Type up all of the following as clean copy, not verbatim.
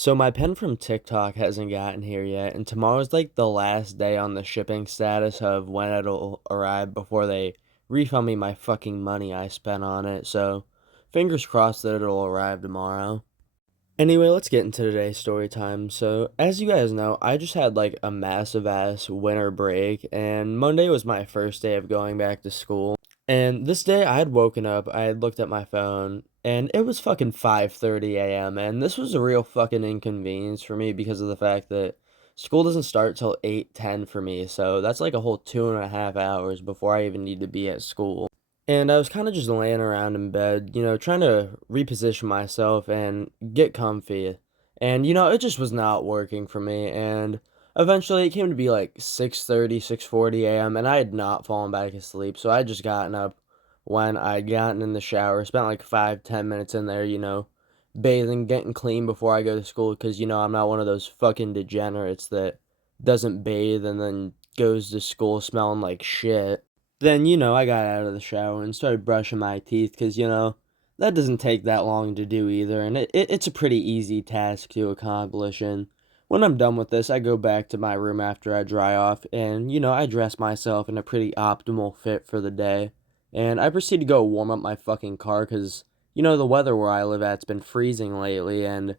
So my pen from TikTok hasn't gotten here yet, and tomorrow's like the last day on the shipping status of when it'll arrive before they refund me my fucking money I spent on it. So fingers crossed that it'll arrive tomorrow. Anyway, let's get into today's story time. So, as you guys know, I just had like a massive ass winter break, and Monday was my first day of going back to school. And this day I had woken up, I had looked at my phone, and it was fucking 5:30 a.m. And this was a real fucking inconvenience for me because of the fact that school doesn't start till 8:10 for me. So that's like a whole 2.5 hours before I even need to be at school. And I was kind of just laying around in bed, trying to reposition myself and get comfy. And it just was not working for me. And eventually it came to be like 6:30, 6:40 a.m. and I had not fallen back asleep. So I had just gotten up when I'd gotten in the shower, spent like 5, 10 minutes in there, bathing, getting clean before I go to school. Because, I'm not one of those fucking degenerates that doesn't bathe and then goes to school smelling like shit. Then, I got out of the shower and started brushing my teeth because, that doesn't take that long to do either. And it's a pretty easy task to accomplish. And when I'm done with this, I go back to my room after I dry off and, I dress myself in a pretty optimal fit for the day. And I proceed to go warm up my fucking car because, the weather where I live at's been freezing lately. And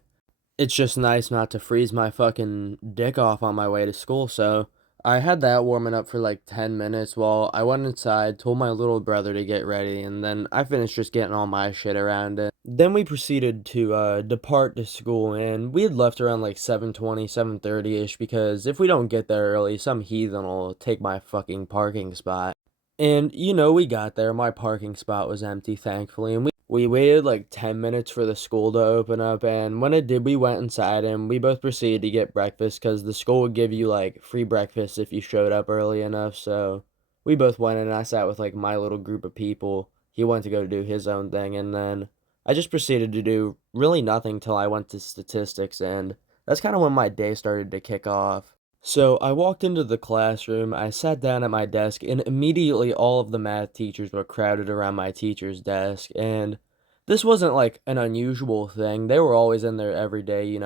it's just nice not to freeze my fucking dick off on my way to school, so I had that warming up for like 10 minutes while I went inside, told my little brother to get ready, and then I finished just getting all my shit around it. Then we proceeded to depart to school, and we had left around like 7:20, 7:30 ish because if we don't get there early, some heathen will take my fucking parking spot. And we got there. My parking spot was empty, thankfully, and we waited like 10 minutes for the school to open up. And when it did, we went inside and we both proceeded to get breakfast because the school would give you like free breakfast if you showed up early enough. So we both went in and I sat with like my little group of people. He went to go do his own thing, and then I just proceeded to do really nothing till I went to statistics, and that's kind of when my day started to kick off. So I walked into the classroom, I sat down at my desk, and immediately all of the math teachers were crowded around my teacher's desk. And this wasn't like an unusual thing. They were always in there every day,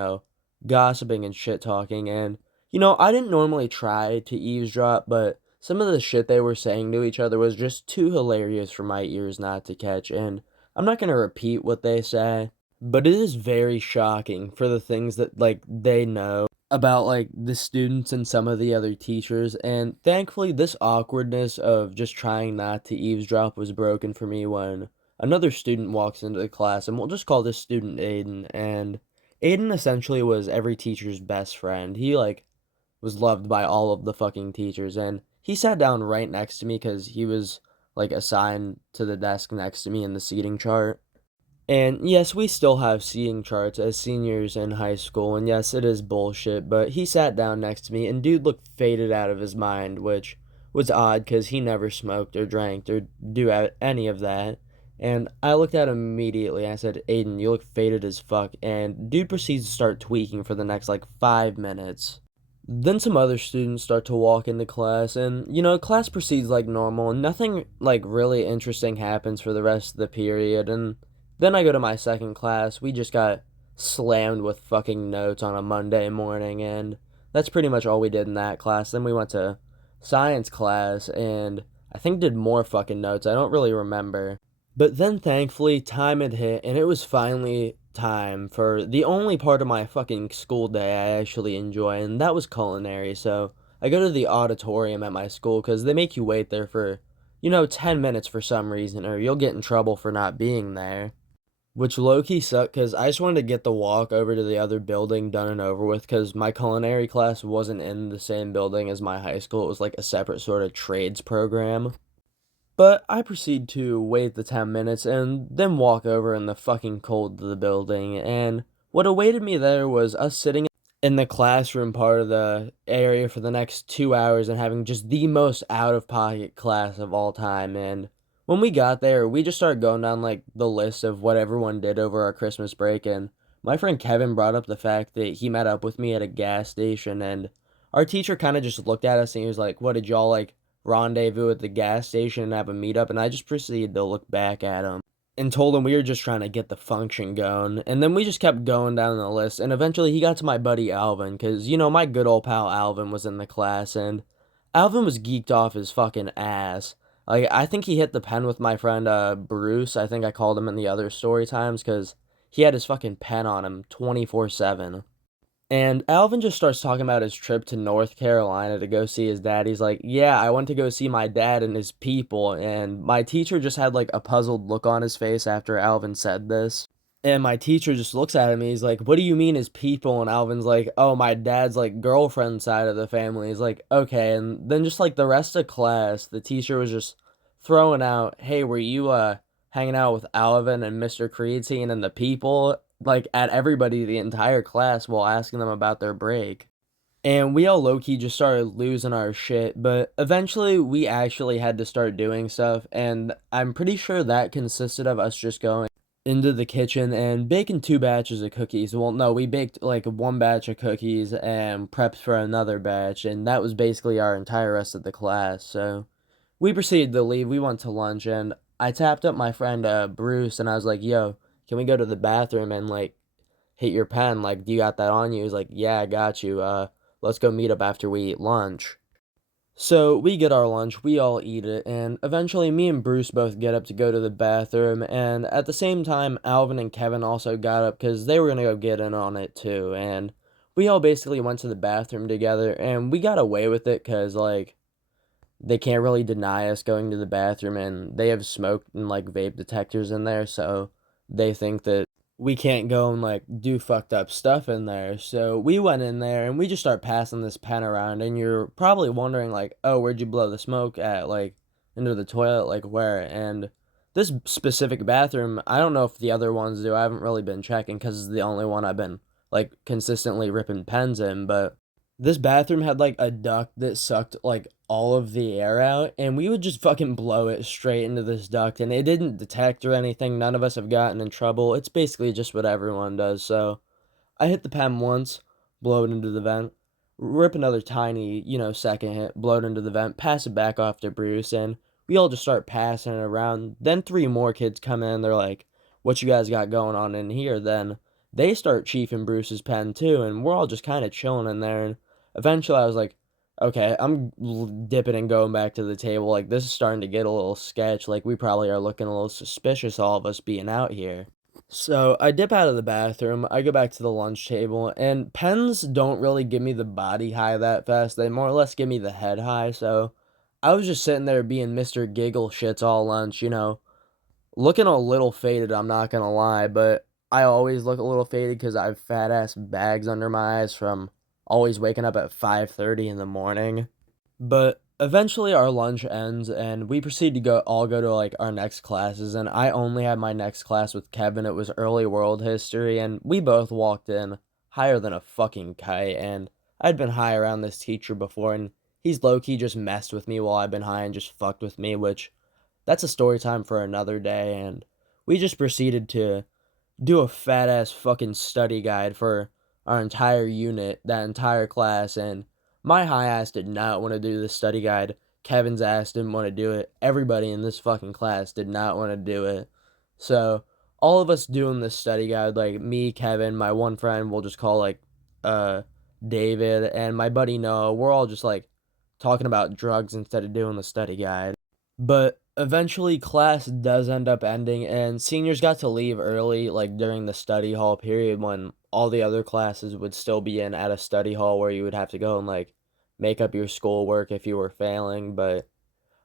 gossiping and shit talking. And, I didn't normally try to eavesdrop, but some of the shit they were saying to each other was just too hilarious for my ears not to catch. And I'm not going to repeat what they say, but it is very shocking for the things that, like, they know about like the students and some of the other teachers. And thankfully this awkwardness of just trying not to eavesdrop was broken for me when another student walks into the class, and we'll just call this student Aiden. And Aiden essentially was every teacher's best friend. He like was loved by all of the fucking teachers, and he sat down right next to me because he was like assigned to the desk next to me in the seating chart. And yes, we still have seating charts as seniors in high school, and yes, it is bullshit, but he sat down next to me, and dude looked faded out of his mind, which was odd because he never smoked or drank or any of that. And I looked at him immediately, and I said, Aiden, you look faded as fuck, and dude proceeds to start tweaking for the next like 5 minutes. Then some other students start to walk into class, and class proceeds like normal, and nothing like really interesting happens for the rest of the period. And then I go to my second class. We just got slammed with fucking notes on a Monday morning, and that's pretty much all we did in that class. Then we went to science class, and I think did more fucking notes. I don't really remember. But then thankfully time had hit, and it was finally time for the only part of my fucking school day I actually enjoy, and that was culinary. So I go to the auditorium at my school because they make you wait there for 10 minutes for some reason, or you'll get in trouble for not being there. Which low-key sucked because I just wanted to get the walk over to the other building done and over with because my culinary class wasn't in the same building as my high school. It was like a separate sort of trades program. But I proceed to wait the 10 minutes and then walk over in the fucking cold to the building. And what awaited me there was us sitting in the classroom part of the area for the next 2 hours and having just the most out of pocket class of all time. And when we got there, we just started going down like the list of what everyone did over our Christmas break. And my friend Kevin brought up the fact that he met up with me at a gas station, and our teacher kind of just looked at us and he was like, "What did y'all like rendezvous at the gas station and have a meetup?" And I just proceeded to look back at him. and told him we were just trying to get the function going. And then we just kept going down the list. And eventually he got to my buddy Alvin, because, my good old pal Alvin was in the class. And Alvin was geeked off his fucking ass. Like, I think he hit the pen with my friend Bruce. I think I called him in the other story times, because he had his fucking pen on him 24/7. And Alvin just starts talking about his trip to North Carolina to go see his dad. He's like, "Yeah, I went to go see my dad and his people." And my teacher just had like a puzzled look on his face after Alvin said this. And my teacher just looks at him and he's like, "What do you mean his people?" And Alvin's like, "Oh, my dad's like girlfriend side of the family." He's like, "Okay." And then just like the rest of class, the teacher was just throwing out, "Hey, were you hanging out with Alvin and Mr. Creatine and the people?" Like at everybody, the entire class, while asking them about their break. And we all low key just started losing our shit, but eventually we actually had to start doing stuff, and I'm pretty sure that consisted of us just going into the kitchen and baking 2 batches of cookies. Well, no, we baked like 1 batch of cookies and prepped for another batch, and that was basically our entire rest of the class. So we proceeded to leave. We went to lunch, and I tapped up my friend Bruce, and I was like, "Yo, can we go to the bathroom and like hit your pen? Like, do you got that on you?" He's like, "Yeah, I got you. Let's go meet up after we eat lunch." So we get our lunch, we all eat it, and eventually me and Bruce both get up to go to the bathroom, and at the same time, Alvin and Kevin also got up because they were gonna go get in on it too, and we all basically went to the bathroom together, and we got away with it because, like, they can't really deny us going to the bathroom, and they have smoke and like vape detectors in there, so they think that we can't go and like do fucked up stuff in there. So we went in there and we just start passing this pen around, and you're probably wondering like, "Oh, where'd you blow the smoke at?" Like, into the toilet, like where? And this specific bathroom, I don't know if the other ones do. I haven't really been checking because it's the only one I've been like consistently ripping pens in, but this bathroom had like a duct that sucked like all of the air out, and we would just fucking blow it straight into this duct, and it didn't detect or anything. None of us have gotten in trouble. It's basically just what everyone does. So I hit the pen once, blow it into the vent, rip another tiny, second hit, blow it into the vent, pass it back off to Bruce, and we all just start passing it around. Then 3 more kids come in. They're like, "What you guys got going on in here?" Then they start chiefing Bruce's pen too, and we're all just kind of chilling in there. And eventually I was like, "Okay, I'm dipping and going back to the table. Like, this is starting to get a little sketch. Like, we probably are looking a little suspicious, all of us being out here." So I dip out of the bathroom, I go back to the lunch table, and pens don't really give me the body high that fast. They more or less give me the head high. So I was just sitting there being Mr. Giggle Shits all lunch, looking a little faded, I'm not gonna lie, but I always look a little faded because I have fat ass bags under my eyes from always waking up at 5:30 in the morning. But eventually our lunch ends and we proceed to go to like our next classes, and I only had my next class with Kevin. It was early world history, and we both walked in higher than a fucking kite, and I'd been high around this teacher before, and he's low key just messed with me while I've been high and just fucked with me, which that's a story time for another day. And we just proceeded to do a fat ass fucking study guide for our entire unit, that entire class, and my high ass did not want to do the study guide. Kevin's ass didn't want to do it. Everybody in this fucking class did not want to do it. So all of us doing this study guide, like me, Kevin, my one friend we'll just call like uh David, and my buddy Noah, we're all just like talking about drugs instead of doing the study guide. But eventually class does end up ending, and seniors got to leave early, like during the study hall period when all the other classes would still be in at a study hall where you would have to go and like make up your schoolwork if you were failing. But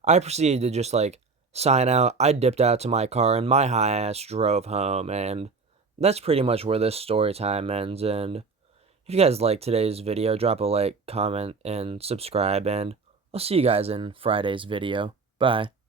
I proceeded to just like sign out. I dipped out to my car and my high ass drove home, and that's pretty much where this story time ends. And if you guys like today's video, drop a like, comment, and subscribe, and I'll see you guys in Friday's video. Bye.